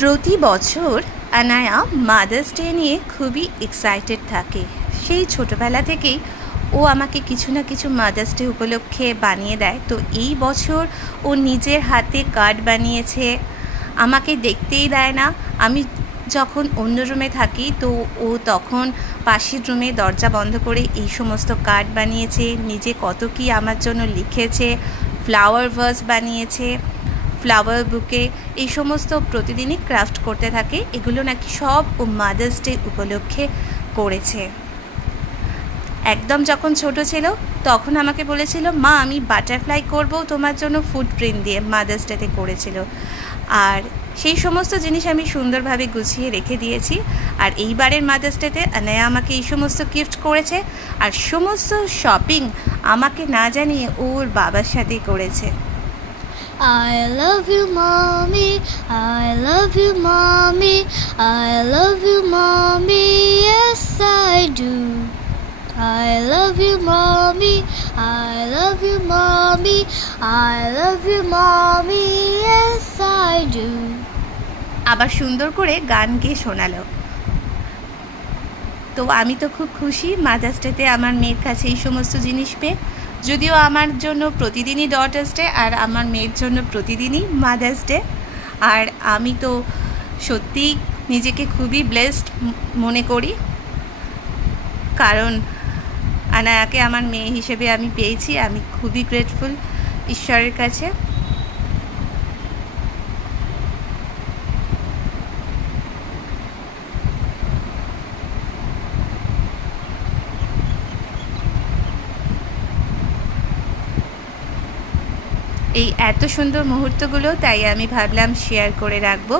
প্রতি বছর Anaya mother's day নিয়ে খুবই এক্সাইটেড থাকে। সেই ছোটোবেলা থেকেই ও আমাকে কিছু না কিছু মাদার্স ডে উপলক্ষে বানিয়ে দেয়। তো এই বছর ও নিজের হাতে কার্ড বানিয়েছে, আমাকে দেখতেই দেয় না। আমি যখন অন্য রুমে থাকি তো ও তখন পাশের রুমে দরজা বন্ধ করে এই সমস্ত কার্ড বানিয়েছে, নিজে কত কী আমার জন্য লিখেছে, ফ্লাওয়ার ভাস বানিয়েছে, ফ্লাওয়ার বুকে, এই সমস্ত প্রতিদিনই ক্রাফট করতে থাকে। এগুলো নাকি সব ও মাদার্স ডে উপলক্ষে করেছে। একদম যখন ছোট ছিল তখন আমাকে বলেছিল, মা আমি বাটারফ্লাই করব তোমার জন্য ফুটপ্রিন্ট দিয়ে, মাদার্স ডেতে করেছিল। আর সেই সমস্ত জিনিস আমি সুন্দরভাবে গুছিয়ে রেখে দিয়েছি। আর এইবারের মাদার্স ডেতে আনায়া আমাকে এই সমস্ত গিফট করেছে। আর সমস্ত শপিং আমাকে না জানিয়ে ওর বাবার সাথে করেছে। I love you, mommy. I love you, mommy. I love you, mommy. Yes, I do. I love you, mommy. I love you, mommy. I love you, mommy. Yes, I do. আবার সুন্দর করে গান গেয়ে শোনালো। তো আমি তো খুব খুশি মাদার্স ডেতে আমার মেয়ের কাছে এই সমস্ত জিনিস পেয়ে। যদিও আমার জন্য প্রতিদিনই ডটার্স ডে আর আমার মেয়ের জন্য প্রতিদিনই মাদার্স ডে। আর আমি তো সত্যিই নিজেকে খুবই ব্লেসড মনে করি, কারণ আনায়াকে আমার মেয়ে হিসেবে আমি পেয়েছি। আমি খুবই গ্রেটফুল ঈশ্বরের কাছে। এই এত সুন্দর মুহূর্তগুলো তাই আমি ভাবলাম শেয়ার করে রাখবো।